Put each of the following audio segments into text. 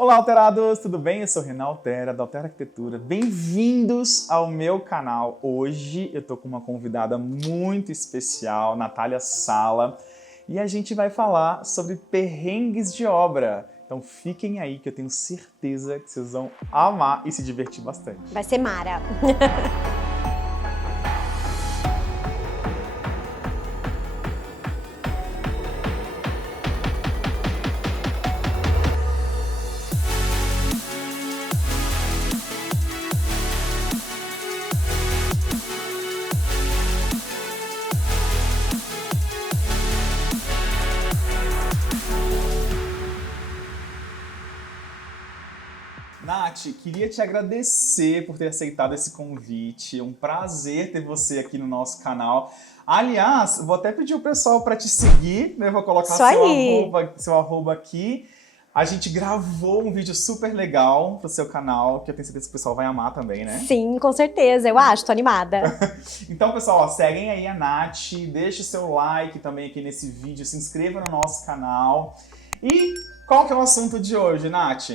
Olá, alterados! Tudo bem? Eu sou o Renan Altera, da Altera Arquitetura. Bem-vindos ao meu canal. Hoje eu tô com uma convidada muito especial, Natália Sala, e a gente vai falar sobre perrengues de obra. Então fiquem aí que eu tenho certeza que vocês vão amar e se divertir bastante. Vai ser mara. Nath, queria te agradecer por ter aceitado esse convite. É um prazer ter você aqui no nosso canal. Aliás, vou até pedir o pessoal para te seguir, né? Vou colocar seu arroba aqui. A gente gravou um vídeo super legal pro seu canal, que eu tenho certeza que o pessoal vai amar também, né? Sim, com certeza. Eu acho, tô animada. Então, pessoal, ó, seguem aí a Nath, deixa o seu like também aqui nesse vídeo, se inscreva no nosso canal. E qual que é o assunto de hoje, Nath?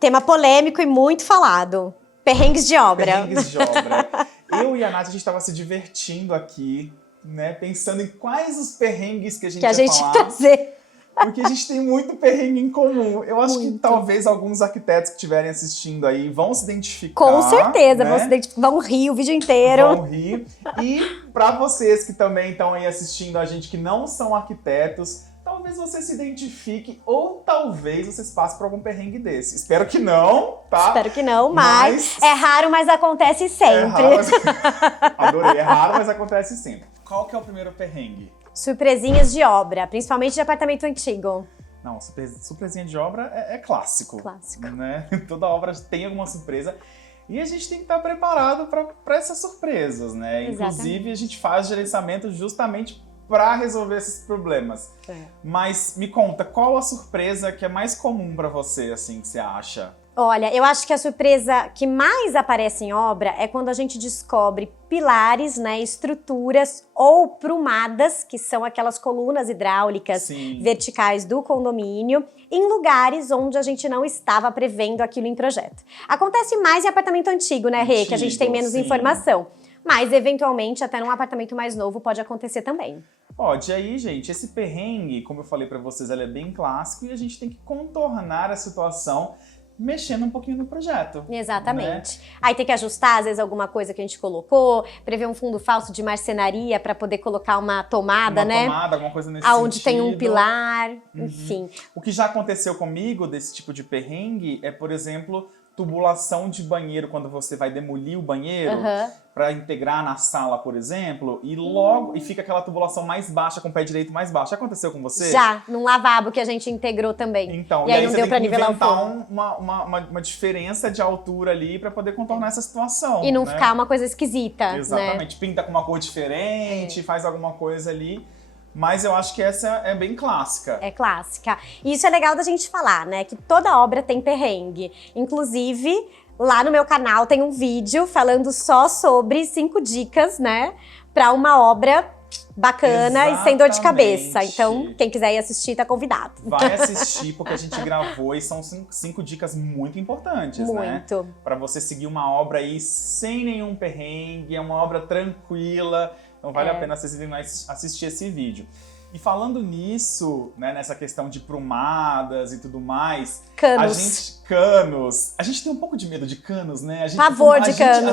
Tema polêmico e muito falado. Perrengues de obra. Perrengues de obra. Eu e a Nath, a gente estava se divertindo aqui, né? Pensando em quais os perrengues que a gente ia falar. trazer. Porque a gente tem muito perrengue em comum. Eu acho que talvez alguns arquitetos que estiverem assistindo aí vão se identificar. Com certeza, né? vão se identificar. Vão rir o vídeo inteiro. Vão rir. E para vocês que também estão aí assistindo a gente, que não são arquitetos, talvez você se identifique ou talvez vocês passem por algum perrengue desse. Espero que não, tá? Espero que não, mas é raro, mas acontece sempre. Adorei, é raro, mas acontece sempre. Qual que é o primeiro perrengue? Surpresinhas de obra, principalmente de apartamento antigo. Não, surpresinha de obra é clássico. Clássico. Né? Toda obra tem alguma surpresa. E a gente tem que estar preparado para essas surpresas, né? Exatamente. Inclusive, a gente faz gerenciamento justamente para resolver esses problemas. É. Mas me conta, qual a surpresa que é mais comum para você, assim, que você acha? Olha, eu acho que a surpresa que mais aparece em obra é quando a gente descobre pilares, né, estruturas ou prumadas, que são aquelas colunas hidráulicas verticais do condomínio, em lugares onde a gente não estava prevendo aquilo em projeto. Acontece mais em apartamento antigo, né, Rê, que a gente tem menos informação. Mas, eventualmente, até num apartamento mais novo pode acontecer também. Pode. Aí, gente, esse perrengue, como eu falei pra vocês, ele é bem clássico e a gente tem que contornar a situação mexendo um pouquinho no projeto. Exatamente. Né? Aí tem que ajustar, às vezes, alguma coisa que a gente colocou, prever um fundo falso de marcenaria para poder colocar uma tomada, né? Uma tomada, alguma coisa nesse aonde sentido. tem um pilar, enfim. O que já aconteceu comigo desse tipo de perrengue é, por exemplo, tubulação de banheiro, quando você vai demolir o banheiro para integrar na sala, por exemplo, e logo e fica aquela tubulação mais baixa, com o pé direito mais baixo. Já aconteceu com você? Já, num lavabo que a gente integrou também. Então, e aí não você deu tem pra que nivelar inventar o fundo. uma diferença de altura ali para poder contornar essa situação. E não né? ficar uma coisa esquisita. Exatamente. Né? Pinta com uma cor diferente, faz alguma coisa ali. Mas eu acho que essa é bem clássica. É clássica. E isso é legal da gente falar, né? Que toda obra tem perrengue. Inclusive, lá no meu canal tem um vídeo falando só sobre 5 dicas, né? Pra uma obra bacana e sem dor de cabeça. Então, quem quiser ir assistir, tá convidado. Vai assistir, porque a gente gravou e são 5 dicas muito importantes, né? Pra você seguir uma obra aí sem nenhum perrengue, é uma obra tranquila. Então vale a pena vocês irem assistir esse vídeo. E falando nisso, né, nessa questão de prumadas e tudo mais... Canos. A gente tem um pouco de medo de canos, né? Pavor de cano.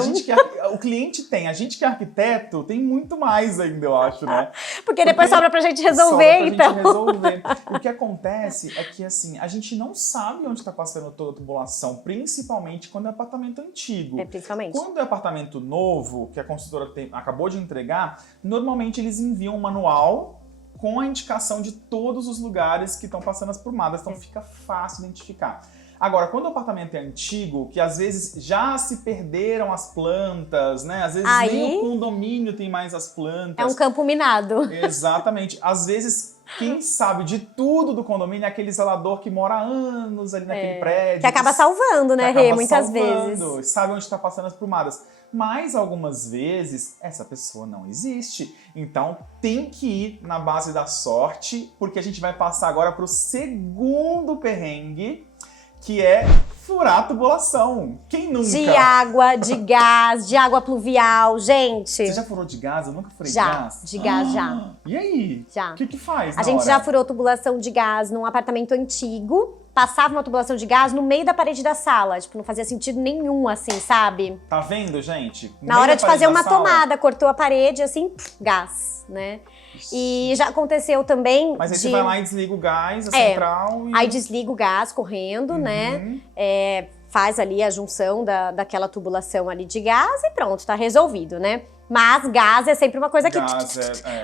O cliente tem, a gente que é arquiteto tem muito mais ainda, eu acho, né? Porque depois sobra pra gente resolver, então. Gente resolver. O que acontece é que, assim, a gente não sabe onde tá passando toda a tubulação, principalmente quando é apartamento antigo. Principalmente. Quando é apartamento novo, que a construtora acabou de entregar, normalmente eles enviam um manual com a indicação de todos os lugares que estão passando as prumadas, então fica fácil identificar. Agora, quando o apartamento é antigo, que às vezes já se perderam as plantas, né? Às vezes nem o condomínio tem mais as plantas. É um campo minado. Exatamente. Às vezes, quem sabe de tudo do condomínio é aquele zelador que mora há anos ali naquele prédio. Que acaba salvando, né, Rê? Muitas vezes. Sabe onde está passando as prumadas. Mas algumas vezes essa pessoa não existe. Então tem que ir na base da sorte, porque a gente vai passar agora para o segundo perrengue, que é furar a tubulação. Quem nunca? De água, de gás, de água pluvial, gente. Você já furou de gás? Eu nunca furei já, de gás. De gás, já. E aí? Já. O que faz A gente já furou tubulação de gás num apartamento antigo. Passava uma tubulação de gás no meio da parede da sala. Tipo, não fazia sentido nenhum, assim, sabe? Tá vendo, gente? Na hora de fazer uma tomada, cortou a parede, assim, gás, né? E já aconteceu também. Mas aí você vai lá e desliga o gás, a central. Aí desliga o gás correndo, né? Faz ali a junção daquela tubulação ali de gás e pronto, tá resolvido, né? Mas gás é sempre uma coisa que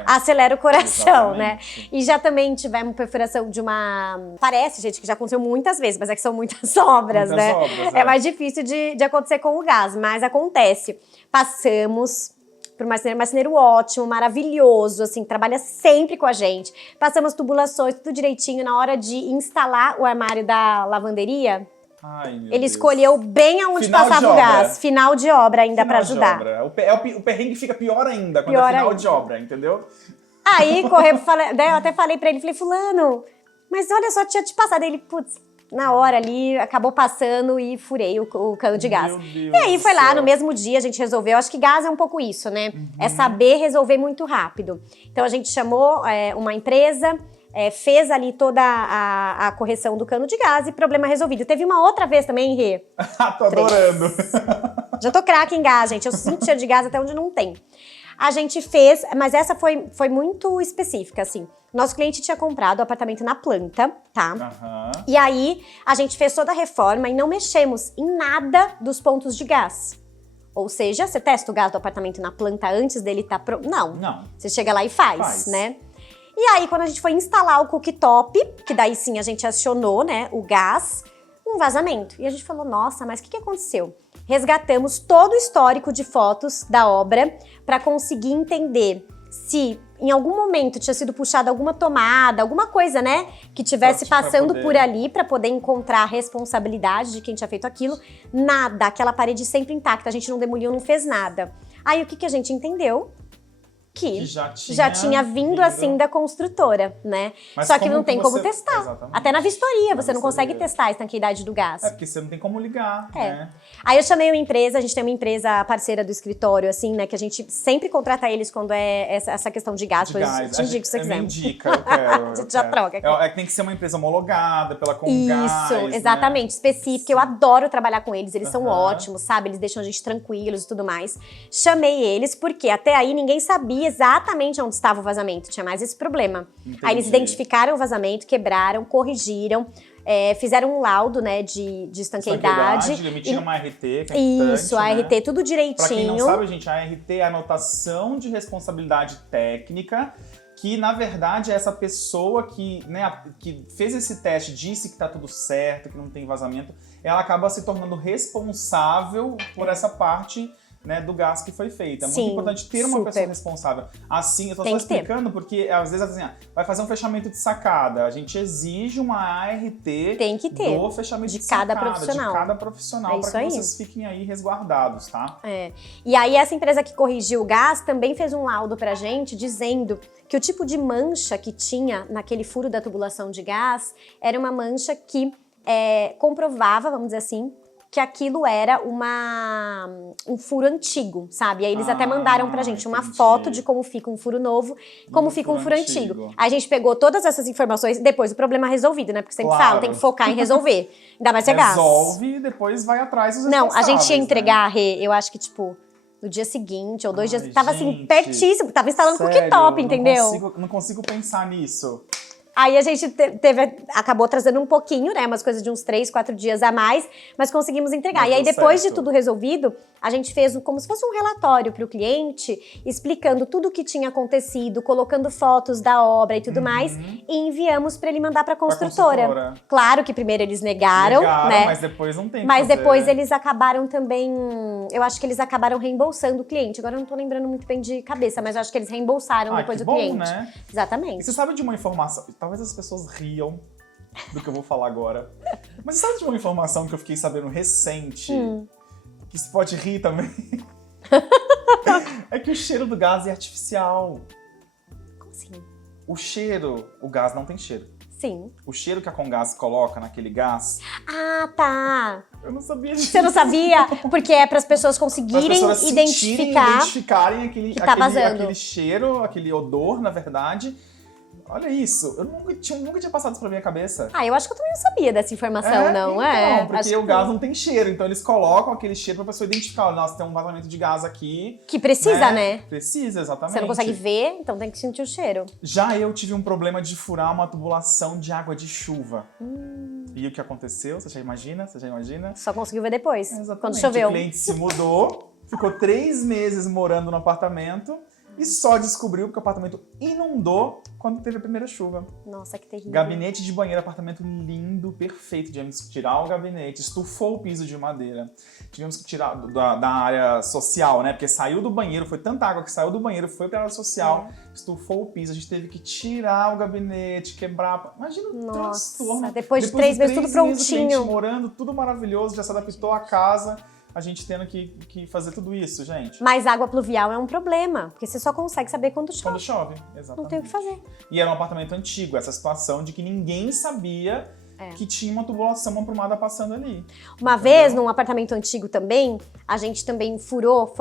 acelera o coração, né? E já também tivemos perfuração de uma... Parece, gente, que já aconteceu muitas vezes, mas é que são muitas obras, né? É mais difícil de acontecer com o gás, mas acontece. Passamos por um marceneiro ótimo, maravilhoso, assim, trabalha sempre com a gente. Passamos tubulações, tudo direitinho. Na hora de instalar o armário da lavanderia, ele escolheu bem aonde passava o gás. Final de obra ainda pra ajudar. O perrengue fica pior ainda quando é final de obra, entendeu? Aí, eu até falei pra ele, falei, fulano, mas olha só, tinha te passado. Ele, putz, na hora ali, acabou passando e furei o cano de gás. E aí foi lá, no mesmo dia a gente resolveu. Acho que gás é um pouco isso, né? É saber resolver muito rápido. Então a gente chamou uma empresa, fez ali toda a correção do cano de gás e problema resolvido. Teve uma outra vez também, Rê. Tô adorando. Já tô craque em gás, gente. Eu sinto cheiro de gás até onde não tem. A gente fez, mas essa foi muito específica, assim. Nosso cliente tinha comprado o apartamento na planta, tá? E aí, a gente fez toda a reforma e não mexemos em nada dos pontos de gás. Ou seja, você testa o gás do apartamento na planta antes dele estar pronto? Não. Você chega lá e faz, né? E aí, quando a gente foi instalar o cooktop, que daí sim a gente acionou, né, o gás, um vazamento. E a gente falou, nossa, mas o que aconteceu? Resgatamos todo o histórico de fotos da obra para conseguir entender se em algum momento tinha sido puxada alguma tomada, alguma coisa, né, que tivesse passando por ali para poder encontrar a responsabilidade de quem tinha feito aquilo. Nada, aquela parede sempre intacta, a gente não demoliu, não fez nada. Aí o que a gente entendeu? Que já tinha vindo assim da construtora, né? Mas só que não tem como testar. Exatamente. Até na vistoria, você não consegue testar a estanqueidade do gás. Porque você não tem como ligar, né? Aí eu chamei uma empresa, a gente tem uma empresa parceira do escritório, assim, né? Que a gente sempre contrata eles quando é essa questão de gás. Te indico se você quiser. Me indica, eu quero. A gente já troca aqui. Tem que ser uma empresa homologada pela Comgás. Isso, exatamente, né? Específica. Eu adoro trabalhar com eles, eles são ótimos, sabe? Eles deixam a gente tranquilos e tudo mais. Chamei eles porque até aí ninguém sabia exatamente onde estava o vazamento, tinha mais esse problema. Entendi. Aí eles identificaram o vazamento, quebraram, corrigiram, fizeram um laudo, né, de estanqueidade. Emitiram uma RT, que é isso, a né? RT, tudo direitinho. Pra quem não sabe, gente, a RT é a anotação de responsabilidade técnica, que na verdade é essa pessoa que, né, que fez esse teste, disse que tá tudo certo, que não tem vazamento, ela acaba se tornando responsável por essa parte, né, do gás que foi feito. É muito importante ter uma pessoa responsável. Assim, eu tô só explicando porque às vezes assim, vai fazer um fechamento de sacada. A gente exige uma ART do fechamento de cada sacada, profissional. De cada profissional, para que vocês fiquem aí resguardados, tá? E aí essa empresa que corrigiu o gás também fez um laudo pra gente dizendo que o tipo de mancha que tinha naquele furo da tubulação de gás era uma mancha que comprovava, vamos dizer assim, que aquilo era um furo antigo, sabe? E aí eles até mandaram pra gente uma foto de como fica um furo novo, como fica um furo antigo. Aí a gente pegou todas essas informações, depois o problema resolvido, né? Porque sempre fala, tem que focar em resolver. Ainda mais gás. Resolve e depois vai atrás dos responsáveis. Não, a gente ia entregar, Rê, eu acho que, tipo, no dia seguinte ou 2 dias, tava assim, pertíssimo, tava instalando cooktop, entendeu? Não consigo pensar nisso. Aí a gente acabou trazendo um pouquinho, né? Umas coisas de uns 3, 4 dias a mais, mas conseguimos entregar. E aí, depois de tudo resolvido, a gente fez como se fosse um relatório para o cliente, explicando tudo o que tinha acontecido, colocando fotos da obra e tudo mais, e enviamos para ele mandar para a construtora. Claro que primeiro eles negaram, né? Mas depois não tem. Mas depois eles acabaram também. Eu acho que eles acabaram reembolsando o cliente. Agora eu não tô lembrando muito bem de cabeça, mas eu acho que eles reembolsaram depois do cliente. Né? Exatamente. E você sabe de uma informação? Talvez as pessoas riam do que eu vou falar agora. Mas você sabe de uma informação que eu fiquei sabendo recente? Que você pode rir também. É que o cheiro do gás é artificial. Como assim? O gás não tem cheiro. Sim. O cheiro que a Comgás coloca naquele gás... Ah, tá. Eu não sabia disso. Você não sabia? Porque é para as pessoas conseguirem identificarem aquele cheiro, aquele odor, na verdade. Olha isso, eu nunca tinha passado isso pra minha cabeça. Ah, eu acho que eu também não sabia dessa informação, não é? Não, porque o gás não tem cheiro, então eles colocam aquele cheiro pra pessoa identificar. Nossa, tem um vazamento de gás aqui. Que precisa, né? Precisa, exatamente. Você não consegue ver, então tem que sentir o cheiro. Já eu tive um problema de furar uma tubulação de água de chuva. E o que aconteceu? Você já imagina? Só conseguiu ver depois, exatamente. Quando choveu. O cliente se mudou, ficou 3 meses morando no apartamento. E só descobriu que o apartamento inundou quando teve a primeira chuva. Nossa, que terrível. Gabinete de banheiro, apartamento lindo, perfeito. Tivemos que tirar o gabinete, estufou o piso de madeira. Tivemos que tirar da área social, né? Porque saiu do banheiro, foi tanta água que saiu do banheiro, foi pra área social, estufou o piso. A gente teve que tirar o gabinete, quebrar. Imagina o transtorno. Depois de 3 meses, tudo prontinho. O cliente morando, tudo maravilhoso, já se adaptou à casa. A gente tendo que fazer tudo isso, gente. Mas água pluvial é um problema, porque você só consegue saber quando chove. Quando chove, exatamente. Não tem o que fazer. E era um apartamento antigo, essa situação de que ninguém sabia que tinha uma tubulação, uma prumada passando ali. Uma vez, num apartamento antigo também, a gente também furou,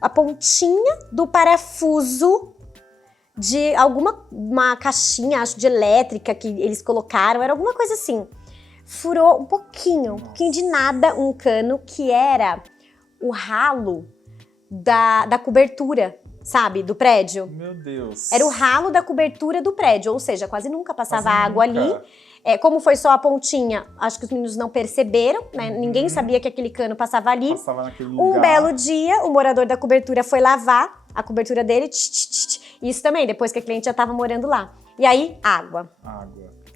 a pontinha do parafuso de uma caixinha, acho, de elétrica que eles colocaram, era alguma coisa assim. Furou um pouquinho de nada, um cano que era o ralo da cobertura, sabe, do prédio. Meu Deus. Era o ralo da cobertura do prédio, ou seja, quase nunca passava água ali. Como foi só a pontinha, acho que os meninos não perceberam, né? Ninguém sabia que aquele cano passava ali. Passava naquele lugar. Um belo dia, o morador da cobertura foi lavar a cobertura dele. Isso também, depois que a cliente já estava morando lá. E aí, água.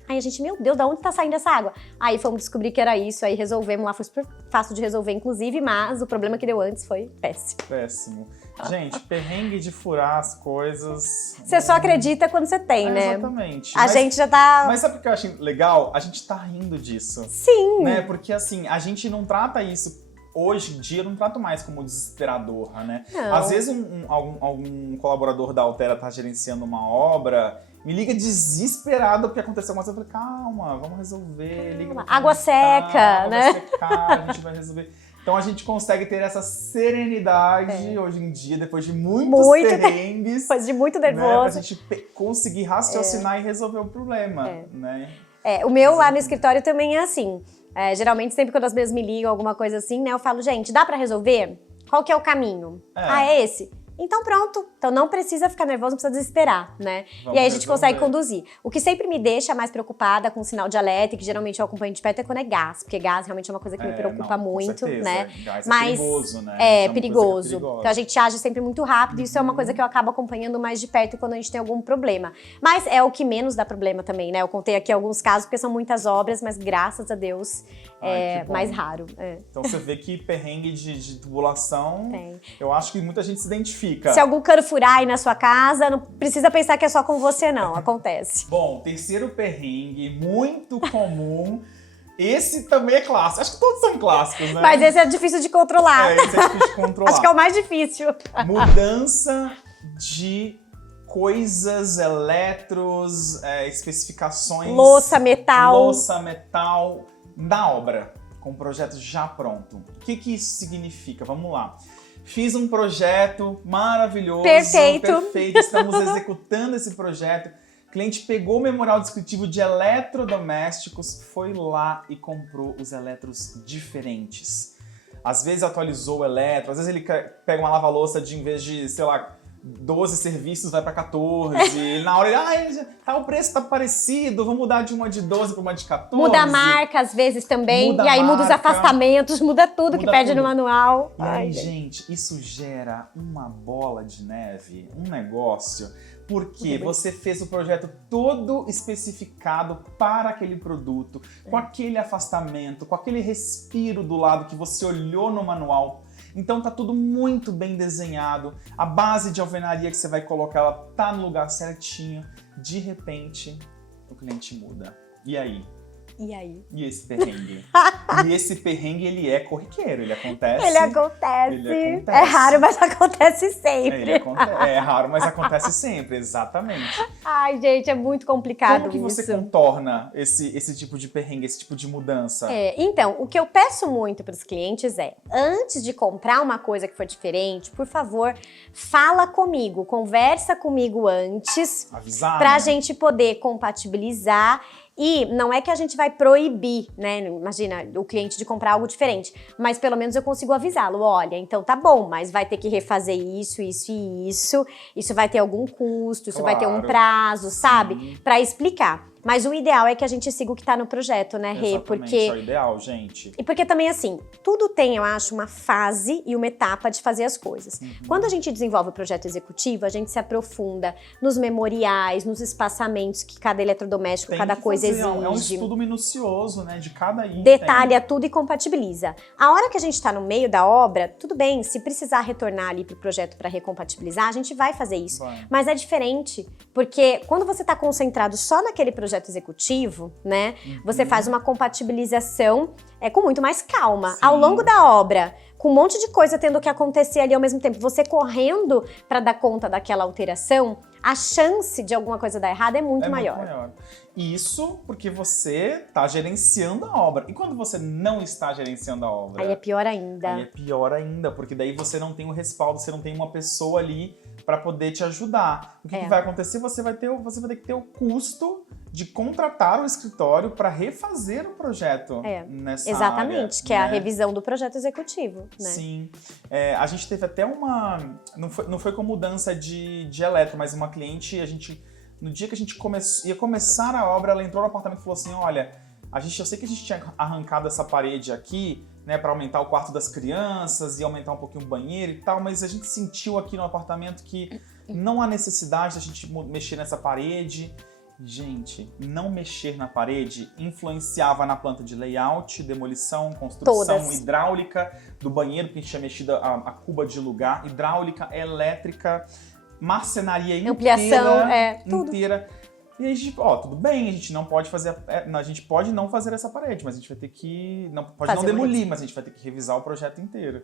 Aí a gente, meu Deus, da onde tá saindo essa água? Aí fomos descobrir que era isso, aí resolvemos lá, foi super fácil de resolver, inclusive, mas o problema que deu antes foi péssimo. Péssimo. Gente, perrengue de furar as coisas... Você só acredita quando você tem, né? Exatamente. A gente já tá... Mas sabe o que eu acho legal? A gente tá rindo disso. Sim. Né? Porque assim, a gente não trata isso... Hoje em dia, eu não trato mais como desesperador, né? Não. Às vezes, algum colaborador da Altera tá gerenciando uma obra, me liga desesperado porque aconteceu alguma coisa. Eu falei, calma, vamos resolver. Liga água seca, né? Vai secar, a gente vai resolver. Então, a gente consegue ter essa serenidade hoje em dia, depois de muitos perrengues. Depois de muito nervoso. Né, pra gente conseguir raciocinar e resolver o problema, né? O meu lá no escritório também é assim. Geralmente, sempre quando as minhas me ligam, alguma coisa assim, né? Eu falo, gente, dá pra resolver? Qual que é o caminho? É esse? Então pronto, então não precisa ficar nervoso, não precisa desesperar, né? E aí a gente consegue conduzir. O que sempre me deixa mais preocupada com o sinal de alerta, que geralmente eu acompanho de perto, é quando é gás, porque gás realmente é uma coisa que me preocupa muito, né? Gás mas perigoso, né? É perigoso. Então a gente age sempre muito rápido, e isso é uma coisa que eu acabo acompanhando mais de perto quando a gente tem algum problema. Mas é o que menos dá problema também, né? Eu contei aqui alguns casos, porque são muitas obras, mas graças a Deus é mais raro. Então você vê que perrengue de tubulação, eu acho que muita gente se identifica. Se algum cano furar aí na sua casa, não precisa pensar que é só com você, não. Acontece. Bom, terceiro perrengue, muito comum. Esse também é clássico. Acho que todos são clássicos, né? Mas esse é difícil de controlar. Esse é difícil de controlar. Acho que é o mais difícil. Mudança de coisas, eletros, especificações... Louça, metal da obra, com o projeto já pronto. O que isso significa? Vamos lá. Fiz um projeto maravilhoso, perfeito, estamos executando esse projeto. O cliente pegou o memorial descritivo de eletrodomésticos, foi lá e comprou os eletros diferentes. Às vezes atualizou o eletro, às vezes ele pega uma lava-louça de, em vez de, sei lá, 12 serviços, vai pra 14. E na hora o preço tá parecido, vamos mudar de uma de 12 pra uma de 14. Muda a marca às vezes também, e aí muda os afastamentos, muda tudo que pede no manual. E aí, gente, isso gera uma bola de neve, um negócio, porque você fez o projeto todo especificado para aquele produto, com aquele afastamento, com aquele respiro do lado que você olhou no manual. Então tá tudo muito bem desenhado, a base de alvenaria que você vai colocar, ela tá no lugar certinho. De repente, o cliente muda. E aí? E aí? E esse perrengue? E esse perrengue, ele é corriqueiro, ele acontece. Ele acontece. É raro, mas acontece sempre. É raro, mas acontece sempre, exatamente. Ai, gente, é muito complicado Como que isso. você contorna esse tipo de perrengue, esse tipo de mudança? Então, o que eu peço muito para os clientes é, antes de comprar uma coisa que for diferente, por favor, fala comigo, conversa comigo antes. Avisar, pra né? gente poder compatibilizar. E não é que a gente vai proibir, né? Imagina, o cliente de comprar algo diferente. Mas pelo menos eu consigo avisá-lo. Olha, então tá bom, mas vai ter que refazer isso, isso e isso. Isso vai ter algum custo, isso vai ter um prazo, sabe? Pra explicar. Mas o ideal é que a gente siga o que tá no projeto, né, Rê? Porque é o ideal, gente. E porque também, assim, tudo tem, eu acho, uma fase e uma etapa de fazer as coisas. Quando a gente desenvolve o projeto executivo, a gente se aprofunda nos memoriais, nos espaçamentos que cada eletrodoméstico, cada coisa exige. É um estudo minucioso, né, de cada item. Detalha tudo e compatibiliza. A hora que a gente tá no meio da obra, tudo bem, se precisar retornar ali pro projeto para recompatibilizar, a gente vai fazer isso. Mas é diferente, porque quando você tá concentrado só naquele projeto executivo, né? Você faz uma compatibilização com muito mais calma. Sim. Ao longo da obra, com um monte de coisa tendo que acontecer ali ao mesmo tempo, você correndo para dar conta daquela alteração, a chance de alguma coisa dar errado é muito maior. Muito maior. Isso porque você está gerenciando a obra. E quando você não está gerenciando a obra? Aí é pior ainda. Aí é pior ainda, porque daí você não tem o respaldo, você não tem uma pessoa ali para poder te ajudar. O que vai acontecer? Você vai ter que ter o custo de contratar o escritório para refazer o projeto nessa Exatamente, área, que é a revisão do projeto executivo, né? Sim. A gente teve até uma... Não foi com mudança de eletro, mas uma cliente, no dia que a gente ia começar a obra, ela entrou no apartamento e falou assim, olha, eu sei que a gente tinha arrancado essa parede aqui, né, para aumentar o quarto das crianças e aumentar um pouquinho o banheiro e tal, mas a gente sentiu aqui no apartamento que não há necessidade da gente mexer nessa parede. Gente, não mexer na parede influenciava na planta de layout, demolição, construção, hidráulica do banheiro, porque a gente tinha mexido a cuba de lugar, hidráulica, elétrica, marcenaria inteira. Ampliação, tudo. Inteira. E aí a gente, tudo bem, a gente não pode fazer, a gente pode não fazer essa parede, mas a gente vai ter que, pode não demolir, mas a gente vai ter que revisar o projeto inteiro.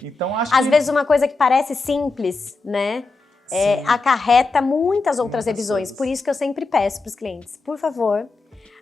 Então acho que... Às vezes uma coisa que parece simples, né? Acarreta muitas outras revisões. Por isso que eu sempre peço para os clientes, por favor,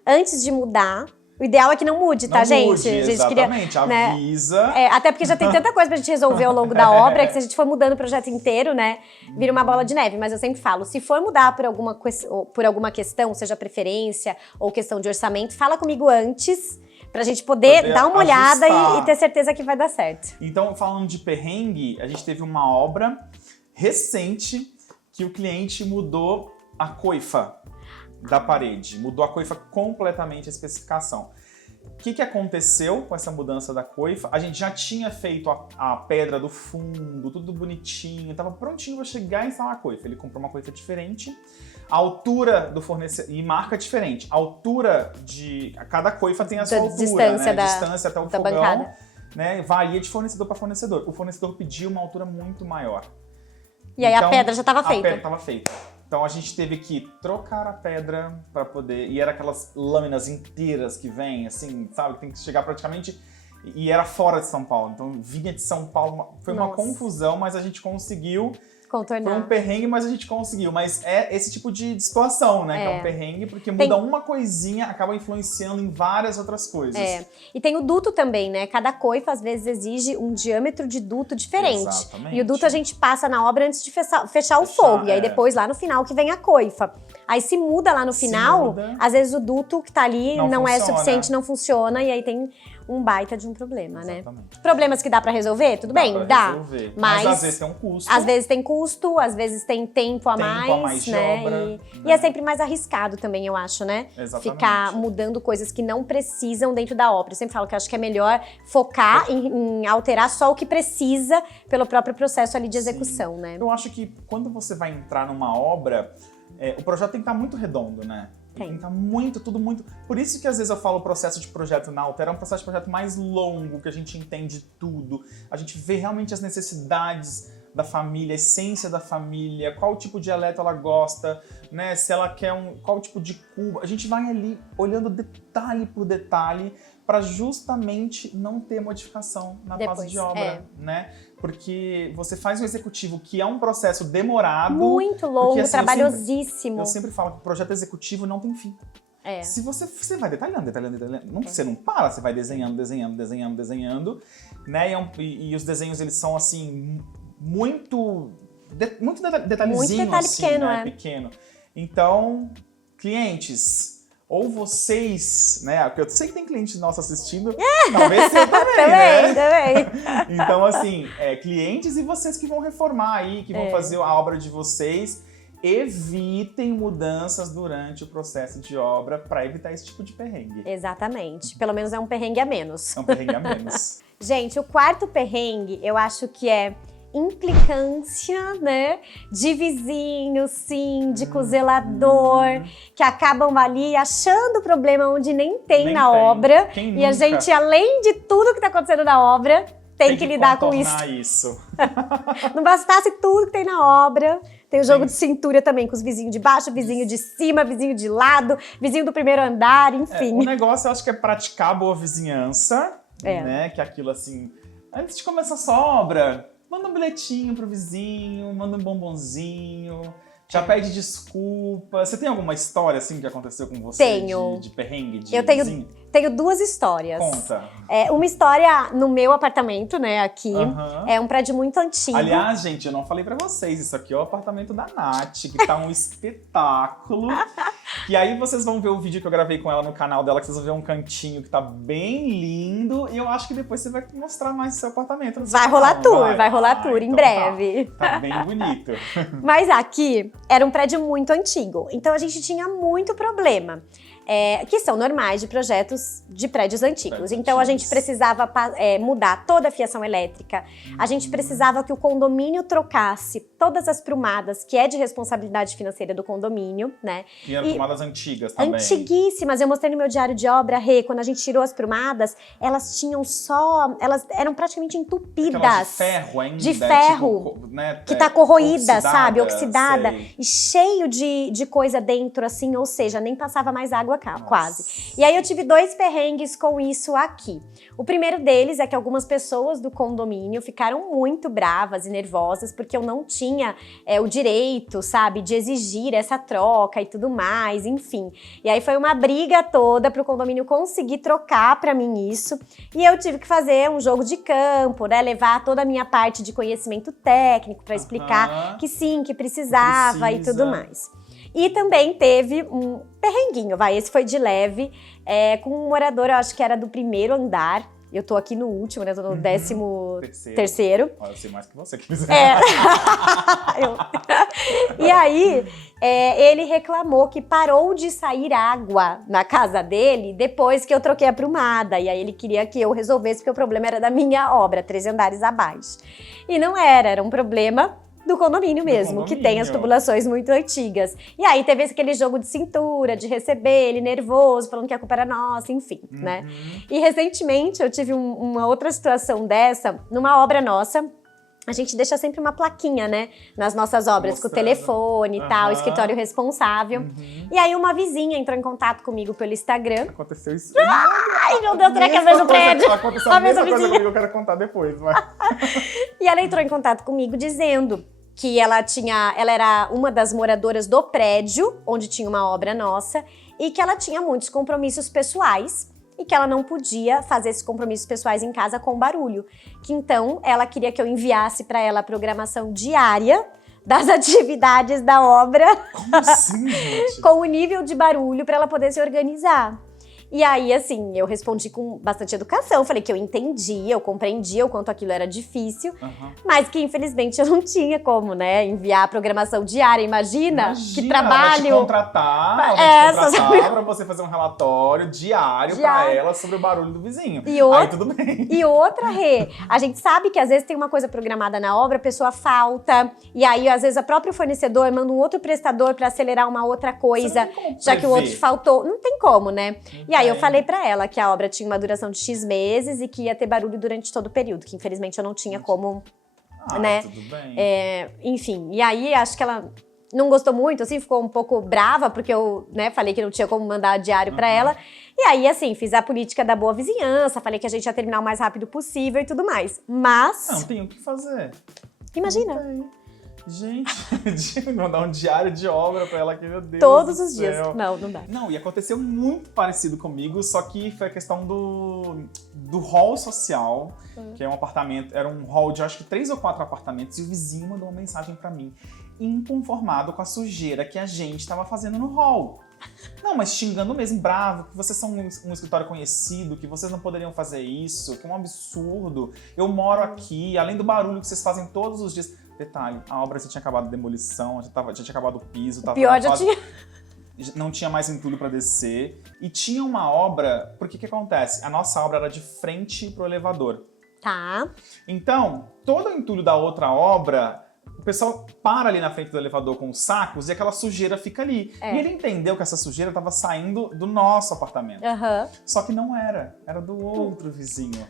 antes de mudar, o ideal é que não mude, tá, gente? A gente exatamente, avisa. Até porque já tem tanta coisa pra gente resolver ao longo da obra, que se a gente for mudando o projeto inteiro, né, vira uma bola de neve. Mas eu sempre falo, se for mudar por alguma questão, seja preferência ou questão de orçamento, fala comigo antes, pra gente poder dar uma olhada e ter certeza que vai dar certo. Então, falando de perrengue, a gente teve uma obra recente que o cliente mudou a coifa da parede, mudou a coifa completamente, a especificação. O que aconteceu com essa mudança da coifa? A gente já tinha feito a pedra do fundo, tudo bonitinho, estava prontinho para chegar e instalar a coifa. Ele comprou uma coifa diferente, a altura do fornecedor, e marca diferente. A altura de... Cada coifa tem a sua altura, distância, né? Distância até o fogão, bancada. Né? Varia de fornecedor para fornecedor. O fornecedor pediu uma altura muito maior. E aí a pedra já estava feita. A pedra estava feita. Então a gente teve que trocar a pedra para poder... E era aquelas lâminas inteiras que vêm, assim, sabe? Tem que chegar praticamente... E era fora de São Paulo. Então vinha de São Paulo. Foi uma confusão, mas a gente conseguiu... Contornar. Foi um perrengue, mas a gente conseguiu. Mas é esse tipo de situação, né? Que é um perrengue, porque muda uma coisinha, acaba influenciando em várias outras coisas. E tem o duto também, né? Cada coifa, às vezes, exige um diâmetro de duto diferente. Exatamente. E o duto a gente passa na obra antes de fechar o fogo. E aí depois, lá no final, que vem a coifa. Aí se muda lá no final, às vezes o duto que tá ali não é suficiente, não funciona. E aí tem um baita de um problema, Exatamente. Né? Problemas que dá pra resolver? Tudo bem? Dá. Resolver. Mas às vezes tem um custo. Às vezes tem custo, às vezes tem tempo a mais, de né? obra, E é sempre mais arriscado também, eu acho, né? Exatamente. Ficar mudando coisas que não precisam dentro da obra. Eu sempre falo que eu acho que é melhor focar em alterar só o que precisa pelo próprio processo ali de execução, né? Eu acho que quando você vai entrar numa obra, o projeto tem que estar muito redondo, né? Tem que estar tudo muito... Por isso que às vezes eu falo o processo de projeto na Altera é um processo de projeto mais longo, que a gente entende tudo, a gente vê realmente as necessidades da família, a essência da família, qual tipo de dialeto ela gosta, né? Se ela quer qual tipo de cuba. A gente vai ali olhando detalhe por detalhe para justamente não ter modificação na fase de obra, né? Porque você faz um executivo que é um processo demorado. Muito longo, porque, assim, trabalhosíssimo. Eu sempre falo que o projeto executivo não tem fim. Se você vai detalhando, você não para, você vai desenhando, né? E os desenhos, eles são, assim, muito detalhezinho, muito detalhe assim, pequeno, né? Pequeno. Então, clientes, ou vocês, né? Porque eu sei que tem cliente nosso assistindo, talvez você também, né? Também. Então, assim, clientes e vocês que vão reformar aí, que vão fazer a obra de vocês, evitem mudanças durante o processo de obra para evitar esse tipo de perrengue. Exatamente. Pelo menos é um perrengue a menos. É um perrengue a menos. Gente, o quarto perrengue, eu acho que é implicância, né, de vizinho, síndico, zelador, que acabam ali achando problema onde nem tem na obra. E a gente, além de tudo que tá acontecendo na obra, tem que lidar com isso. Não bastasse tudo que tem na obra, tem o jogo de cintura também, com os vizinhos de baixo, vizinho de cima, vizinho de lado, vizinho do primeiro andar, enfim. O negócio, eu acho que é praticar a boa vizinhança, né, que é aquilo assim, antes de começar a sua obra, manda um bilhetinho pro vizinho, manda um bombonzinho, já pede desculpa. Você tem alguma história, assim, que aconteceu com você? Tenho. De perrengue, de Eu vizinho? tenho duas histórias. Conta. Uma história no meu apartamento, né, aqui. É um prédio muito antigo. Aliás, gente, eu não falei pra vocês, isso aqui é o apartamento da Nath, que tá um espetáculo. E aí vocês vão ver o vídeo que eu gravei com ela no canal dela, que vocês vão ver um cantinho que tá bem lindo. E eu acho que depois você vai mostrar mais o seu apartamento. Vai rolar tour em breve. Tá bem bonito. Mas aqui era um prédio muito antigo, então a gente tinha muito problema. Que são normais de projetos de prédios antigos. Então a gente precisava mudar toda a fiação elétrica, a gente precisava que o condomínio trocasse todas as prumadas, que é de responsabilidade financeira do condomínio, né? E eram prumadas antigas também. Antiguíssimas. Eu mostrei no meu diário de obra, quando a gente tirou as prumadas, elas eram praticamente entupidas. Aquelas de ferro ainda. De ferro, tipo, né, que tá corroída, sabe? Oxidada. Sei. E cheio de coisa dentro, assim, ou seja, nem passava mais água quase. E aí eu tive 2 perrengues com isso aqui. O primeiro deles é que algumas pessoas do condomínio ficaram muito bravas e nervosas porque eu não tinha o direito, sabe, de exigir essa troca e tudo mais, enfim. E aí foi uma briga toda pro condomínio conseguir trocar pra mim isso. E eu tive que fazer um jogo de campo, né, levar toda a minha parte de conhecimento técnico pra explicar que sim, que precisava e tudo mais. E também teve um perrenguinho, esse foi de leve, com um morador, eu acho que era do primeiro andar. Eu tô aqui no último, né? Tô no 13º. Olha, eu sei mais que você quiser. E aí, ele reclamou que parou de sair água na casa dele depois que eu troquei a prumada. E aí ele queria que eu resolvesse, porque o problema era da minha obra, 3 andares abaixo. E não era um problema do condomínio mesmo, que tem as tubulações muito antigas. E aí teve aquele jogo de cintura, de receber ele nervoso, falando que a culpa era nossa, enfim, né? E recentemente eu tive uma outra situação dessa, numa obra nossa. A gente deixa sempre uma plaquinha, né, nas nossas obras, com o telefone e tal, escritório responsável. E aí uma vizinha entrou em contato comigo pelo Instagram. Aconteceu isso. Ai, meu Deus, será que é o mesmo prédio? Aconteceu a mesma coisa comigo, eu quero contar depois. Mas... E ela entrou em contato comigo dizendo que ela era uma das moradoras do prédio, onde tinha uma obra nossa, e que ela tinha muitos compromissos pessoais, e que ela não podia fazer esses compromissos pessoais em casa com barulho. Que então ela queria que eu enviasse para ela a programação diária das atividades da obra. Como assim, gente? Com o nível de barulho para ela poder se organizar. E aí, assim, eu respondi com bastante educação, falei que eu entendia, eu compreendia o quanto aquilo era difícil, mas que infelizmente eu não tinha como, né, enviar a programação diária. Imagina que trabalho. Ela te contratar pra você fazer um relatório diário pra ela sobre o barulho do vizinho. Aí tudo bem. E outra, a gente sabe que às vezes tem uma coisa programada na obra, a pessoa falta, e aí às vezes o próprio fornecedor manda um outro prestador pra acelerar uma outra coisa, já que o outro faltou. Não tem como, né? E aí eu falei pra ela que a obra tinha uma duração de X meses e que ia ter barulho durante todo o período, que infelizmente eu não tinha como né? Tudo bem. Enfim, e aí acho que ela não gostou muito, assim, ficou um pouco brava, porque eu, né, falei que não tinha como mandar diário pra ela. E aí, assim, fiz a política da boa vizinhança, falei que a gente ia terminar o mais rápido possível e tudo mais. Mas... Não tem o que fazer. Imagina. Gente, de mandar um diário de obra pra ela aqui, meu Deus. Todos os dias. Não dá. Não, e aconteceu muito parecido comigo, só que foi a questão do hall social, que é um apartamento, era um hall de acho que 3 ou 4 apartamentos, e o vizinho mandou uma mensagem pra mim, inconformado com a sujeira que a gente tava fazendo no hall. Não, mas xingando mesmo, bravo, que vocês são um escritório conhecido, que vocês não poderiam fazer isso, que é um absurdo. Eu moro aqui, além do barulho que vocês fazem todos os dias. Detalhe, a obra já tinha acabado a demolição, já tinha acabado o piso. Pior, já tinha... Não tinha mais entulho para descer. E tinha uma obra, porque o que acontece? A nossa obra era de frente pro elevador. Tá. Então, todo o entulho da outra obra... O pessoal para ali na frente do elevador com os sacos e aquela sujeira fica ali. E ele entendeu que essa sujeira estava saindo do nosso apartamento. Só que não era do outro vizinho.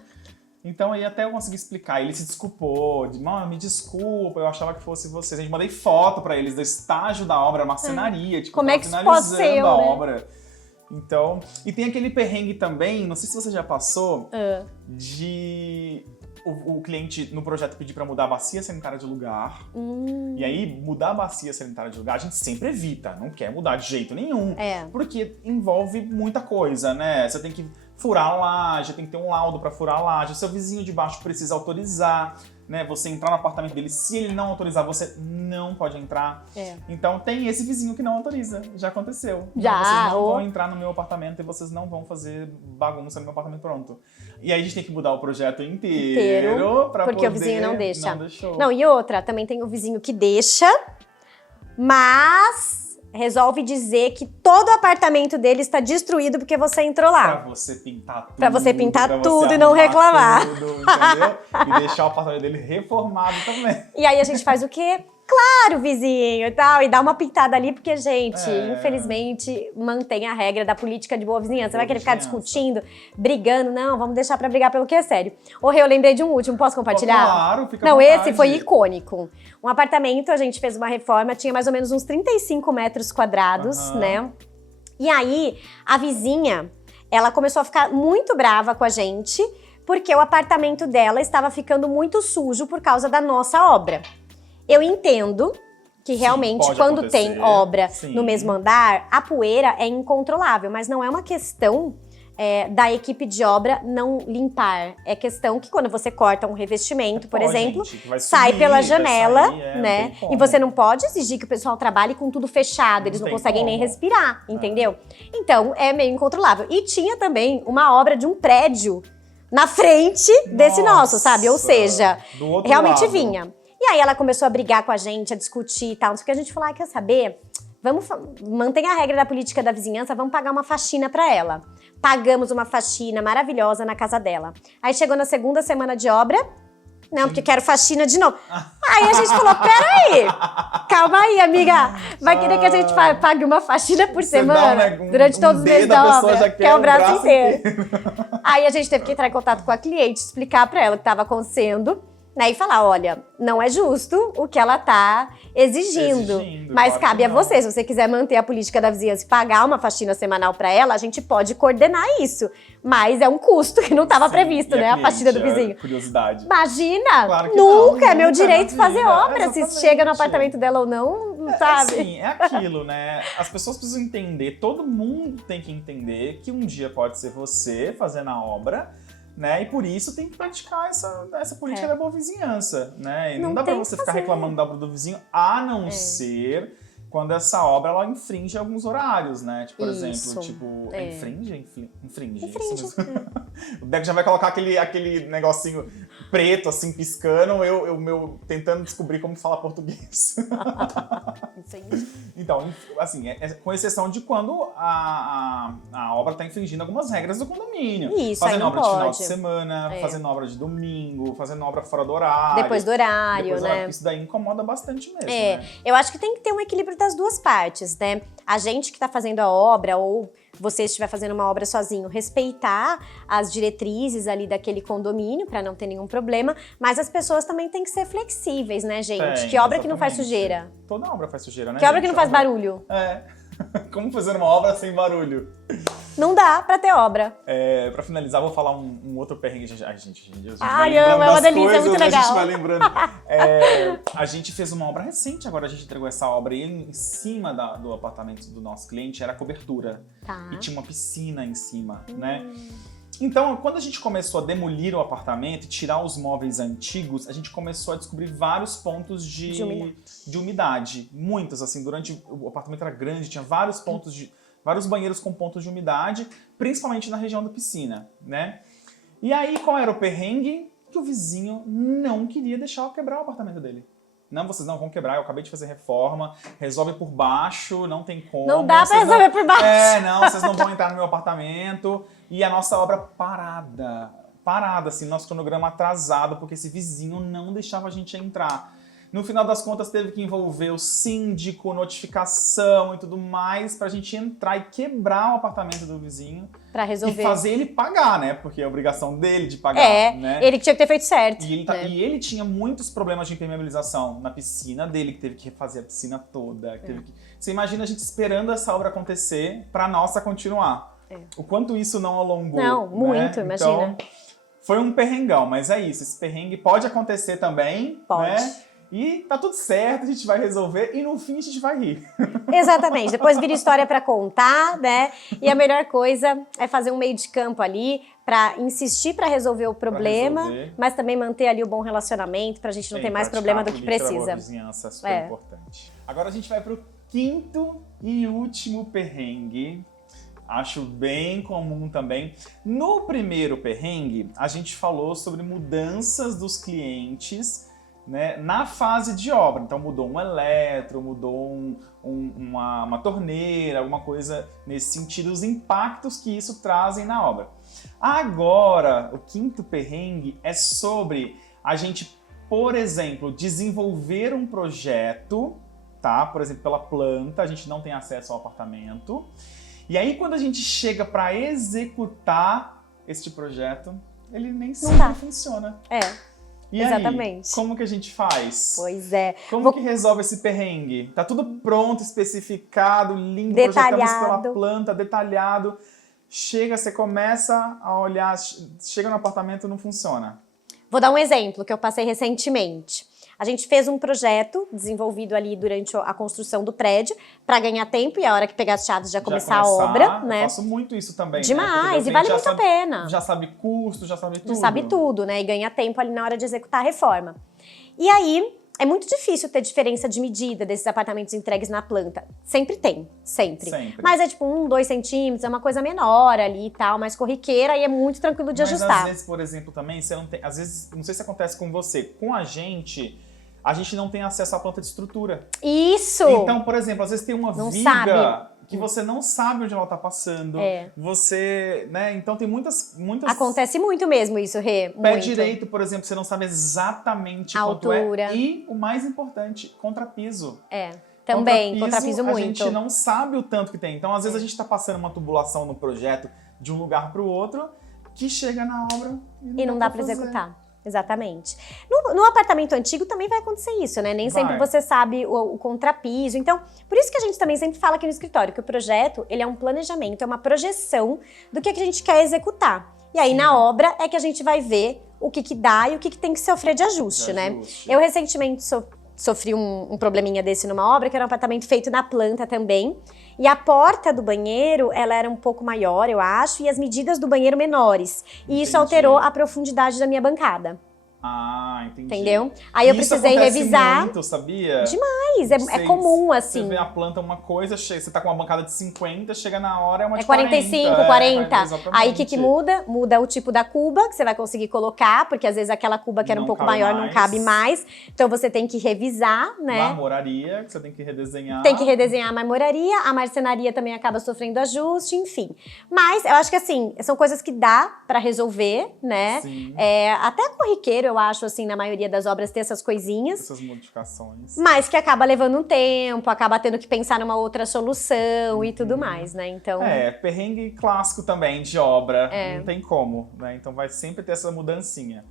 Então aí até eu consegui explicar. Ele se desculpou, me desculpa, eu achava que fosse vocês. A gente mandei foto pra eles do estágio da obra, marcenaria, tipo, como é que isso pode ser, a obra. Então, e tem aquele perrengue também, não sei se você já passou, de... O cliente no projeto pedir para mudar a bacia sanitária de lugar. E aí, mudar a bacia sanitária de lugar, a gente sempre evita, não quer mudar de jeito nenhum. Porque envolve muita coisa, né? Você tem que furar a laje, tem que ter um laudo para furar a laje, o seu vizinho de baixo precisa autorizar, né? Você entrar no apartamento dele, se ele não autorizar, você não pode entrar. Então tem esse vizinho que não autoriza, já aconteceu. Vocês não vão entrar no meu apartamento e vocês não vão fazer bagunça no meu apartamento pronto. E aí a gente tem que mudar o projeto inteiro pra porque poder... o vizinho não deixa. Não deixou. Não, e outra, também tem o vizinho que deixa, mas resolve dizer que todo o apartamento dele está destruído porque você entrou lá. Pra você pintar tudo. Pra você pintar tudo e não reclamar. Tudo, entendeu? E deixar o apartamento dele reformado também. E aí a gente faz o quê? Claro, vizinho e tal, e dá uma pintada ali, porque, gente, infelizmente, mantém a regra da política de boa vizinhança. Você vai querer ficar discutindo, brigando? Não, vamos deixar pra brigar pelo que é sério. Ô, Rê, eu lembrei de um último, posso compartilhar? Claro, fica à Não, vontade. esse foi icônico. Um apartamento, a gente fez uma reforma, tinha mais ou menos uns 35 metros quadrados, né? E aí, a vizinha, ela começou a ficar muito brava com a gente, porque o apartamento dela estava ficando muito sujo por causa da nossa obra. Eu entendo que realmente quando tem obra no mesmo andar, a poeira é incontrolável, mas não é uma questão da equipe de obra não limpar. É questão que quando você corta um revestimento, por exemplo, sai pela janela, né? E você não pode exigir que o pessoal trabalhe com tudo fechado, eles não conseguem nem respirar, entendeu? Então é meio incontrolável. E tinha também uma obra de um prédio na frente desse nosso, sabe? Ou seja, realmente vinha. E aí ela começou a brigar com a gente, a discutir e tal, não sei o que. A gente falou, quer saber? Vamos manter a regra da política da vizinhança, vamos pagar uma faxina pra ela. Pagamos uma faxina maravilhosa na casa dela. Aí chegou na segunda semana de obra, não, porque quero faxina de novo. Aí a gente falou, peraí, calma aí, amiga. Vai querer que a gente pague uma faxina por semana durante todos os meses da obra, que é o braço inteiro. Aí a gente teve que entrar em contato com a cliente, explicar pra ela o que estava acontecendo. Né, e falar, olha, não é justo o que ela tá exigindo mas cabe a você. Se você quiser manter a política da vizinhança e pagar uma faxina semanal para ela, a gente pode coordenar isso. Mas é um custo que não estava previsto, né? A faxina do vizinho. Curiosidade. Imagina! Claro que nunca! É meu direito fazer obra. Se chega no apartamento dela ou não, sabe? Sim, é aquilo, né? As pessoas precisam entender, todo mundo tem que entender que um dia pode ser você fazendo a obra, né? E por isso tem que praticar essa política da boa vizinhança, né? E não dá pra você ficar reclamando da obra do vizinho, a não ser quando essa obra ela infringe alguns horários, né? Tipo, por exemplo, tipo, infringe. O Deco já vai colocar aquele negocinho preto, assim, piscando, eu tentando descobrir como falar português. Então, assim, com exceção de quando a obra tá infringindo algumas regras do condomínio. Isso, fazendo obra de final de semana, fazendo obra de domingo, fazendo obra fora do horário. Depois do horário, né? Isso daí incomoda bastante mesmo, né? Eu acho que tem que ter um equilíbrio das duas partes, né? A gente que tá fazendo a obra ou você estiver fazendo uma obra sozinho, respeitar as diretrizes ali daquele condomínio para não ter nenhum problema, mas as pessoas também têm que ser flexíveis, né, gente? Que obra que não faz sujeira? Toda obra faz sujeira, né? Que obra que não faz barulho? Como fazer uma obra sem barulho? Não dá pra ter obra. Pra finalizar, vou falar um outro perrengue. A gente é uma delícia, é muito legal. A gente vai lembrando. A gente fez uma obra recente, agora a gente entregou essa obra e em cima do apartamento do nosso cliente era a cobertura. Tá. E tinha uma piscina em cima, né? Então, quando a gente começou a demolir o apartamento e tirar os móveis antigos, a gente começou a descobrir vários pontos de umidade. Muitos, assim, o apartamento era grande, tinha vários pontos vários banheiros com pontos de umidade, principalmente na região da piscina, né? E aí, qual era o perrengue? Que o vizinho não queria deixar eu quebrar o apartamento dele. Não, vocês não vão quebrar, eu acabei de fazer reforma, resolve por baixo, não tem como. Não dá pra resolver por baixo. Vocês não vão entrar no meu apartamento. E a nossa obra parada, assim, nosso cronograma atrasado, porque esse vizinho não deixava a gente entrar. No final das contas, teve que envolver o síndico, notificação e tudo mais, pra gente entrar e quebrar o apartamento do vizinho. Pra resolver. E fazer ele pagar, né? Porque é a obrigação dele de pagar, né? Ele que tinha que ter feito certo. E ele tinha muitos problemas de impermeabilização na piscina dele, que teve que refazer a piscina toda. Você imagina a gente esperando essa obra acontecer pra nossa continuar. O quanto isso não alongou. Não, muito, né? imagina. Então, foi um perrengão, mas é isso. Esse perrengue pode acontecer também, pode. Né? E tá tudo certo, a gente vai resolver e no fim a gente vai rir. Exatamente, depois vira história pra contar, né? E a melhor coisa é fazer um meio de campo ali pra insistir pra resolver o problema, mas também manter ali o bom relacionamento pra gente não ter mais problema do que precisa. A vizinhança é super importante. Agora a gente vai pro quinto e último perrengue. Acho bem comum também. No primeiro perrengue, a gente falou sobre mudanças dos clientes, né, na fase de obra. Então mudou um eletro, mudou uma torneira, alguma coisa nesse sentido, os impactos que isso trazem na obra. Agora, o quinto perrengue é sobre a gente, por exemplo, desenvolver um projeto, tá? Por exemplo, pela planta, a gente não tem acesso ao apartamento. E aí, quando a gente chega para executar este projeto, ele nem sempre funciona. E exatamente. Aí, como que a gente faz? Pois é. Como que resolve esse perrengue? Tá tudo pronto, especificado, lindo, detalhado. Projetamos pela planta, detalhado. Chega, você começa a olhar, chega no apartamento, não funciona. Vou dar um exemplo que eu passei recentemente. A gente fez um projeto desenvolvido ali durante a construção do prédio para ganhar tempo e a hora que pegar as chaves já começar a obra, né? Eu faço muito isso também, demais, né? E vale muito a pena. Já sabe custo, já sabe tudo. Já sabe tudo, né? E ganha tempo ali na hora de executar a reforma. E aí, é muito difícil ter diferença de medida desses apartamentos entregues na planta. Sempre tem, sempre. Mas é tipo 1, 2 centímetros, é uma coisa menor ali e tal, mais corriqueira e é muito tranquilo de ajustar. Mas às vezes, por exemplo, também, você não tem, às vezes, não sei se acontece com você, com a gente não tem acesso à planta de estrutura. Isso! Então, por exemplo, às vezes tem uma viga que você não sabe onde ela tá passando. Você, né? Então tem muitas... Acontece muito mesmo isso, Rê. Pé direito, por exemplo, você não sabe exatamente a quanto altura. É. E o mais importante, contrapiso. Também, contrapiso muito. A gente não sabe o tanto que tem. Então, às vezes a gente tá passando uma tubulação no projeto de um lugar pro outro, que chega na obra e não dá pra executar. Exatamente. No apartamento antigo também vai acontecer isso, né? Nem sempre você sabe o contrapiso. Então, por isso que a gente também sempre fala aqui no escritório que o projeto, ele é um planejamento, é uma projeção do que a gente quer executar. E aí, na obra, é que a gente vai ver o que dá e o que tem que sofrer de ajuste, né? Eu, recentemente, sofri um probleminha desse numa obra, que era um apartamento feito na planta também. E a porta do banheiro, ela era um pouco maior, eu acho, e as medidas do banheiro menores. E isso alterou a profundidade da minha bancada. Ah, entendi. Entendeu? Aí eu precisei revisar. Muito, sabia? Demais, é comum, assim. Você vê a planta uma coisa, você tá com uma bancada de 50, chega na hora é uma de 45, 40. Aí o que muda? Muda o tipo da cuba que você vai conseguir colocar, porque às vezes aquela cuba que era um pouco maior não cabe mais. Então você tem que revisar, né? Marmoraria, que você tem que redesenhar. Tem que redesenhar a marmoraria, a marcenaria também acaba sofrendo ajuste, enfim. Mas eu acho que assim, são coisas que dá pra resolver, né? Sim. Até corriqueiro eu acho, assim, na maioria das obras ter essas coisinhas. Essas modificações. Mas que acaba levando um tempo, acaba tendo que pensar numa outra solução e tudo mais, né? Então... perrengue clássico também de obra, não tem como, né? Então vai sempre ter essa mudancinha.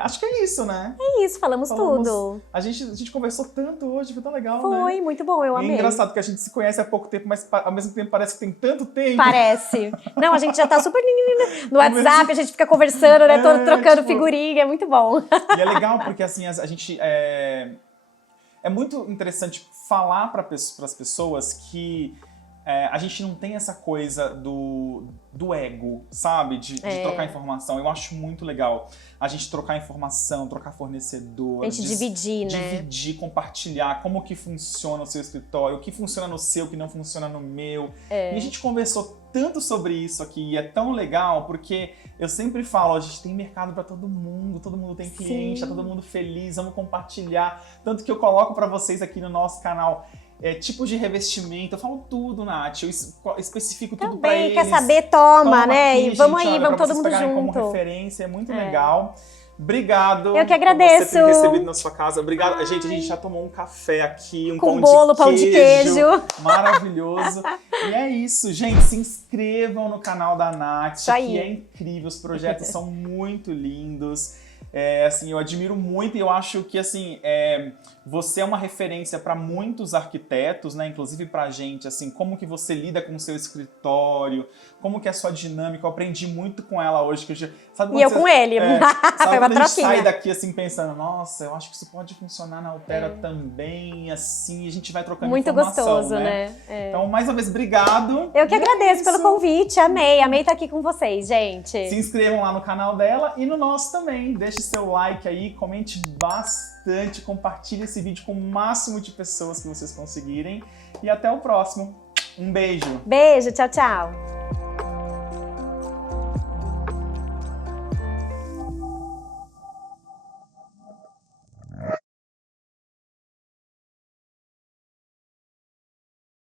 Acho que é isso, né? É isso, falamos tudo. A gente conversou tanto hoje, foi tão legal, Foi, né? muito bom, eu amei. E é engraçado que a gente se conhece há pouco tempo, mas ao mesmo tempo parece que tem tanto tempo. Parece. Não, a gente já tá super no WhatsApp, a gente fica conversando, né? Trocando figurinha, é muito bom. E é legal porque, assim, a gente... É muito interessante falar para as pessoas que... a gente não tem essa coisa do ego, sabe? De trocar informação. Eu acho muito legal a gente trocar informação, trocar fornecedor. A gente dividir, né? Dividir, compartilhar como que funciona o seu escritório, o que funciona no seu, o que não funciona no meu. E a gente conversou tanto sobre isso aqui e é tão legal porque eu sempre falo, a gente tem mercado para todo mundo tem cliente, tá todo mundo feliz, vamos compartilhar. Tanto que eu coloco para vocês aqui no nosso canal tipos de revestimento, eu falo tudo, Nath, eu especifico tudo pra eles. Quer saber, toma, né? Aqui, e vamos gente, aí, vamos todo mundo junto. Como referência, é muito legal. Obrigado. Eu que agradeço. Por você ter recebido na sua casa. Obrigado. Gente, a gente já tomou um café aqui, um com pão de queijo. Maravilhoso. E é isso, gente. Se inscrevam no canal da Nath, que é incrível. Os projetos são muito lindos. Assim, eu admiro muito e eu acho que, assim, você é uma referência para muitos arquitetos, né? Inclusive pra gente, assim, como que você lida com o seu escritório, como que é a sua dinâmica. Eu aprendi muito com ela hoje. Sabe, e eu com ele. Foi uma troquinha. A gente sai daqui, assim, pensando, nossa, eu acho que isso pode funcionar na Altera também, assim, e a gente vai trocando muito informação, gostoso, né? Então, mais uma vez, obrigado. Eu que agradeço pelo convite, amei estar aqui com vocês, gente. Se inscrevam lá no canal dela e no nosso também. Deixe seu like aí, comente bastante, compartilhe esse vídeo com o máximo de pessoas que vocês conseguirem. E até o próximo. Um beijo. Beijo, tchau, tchau.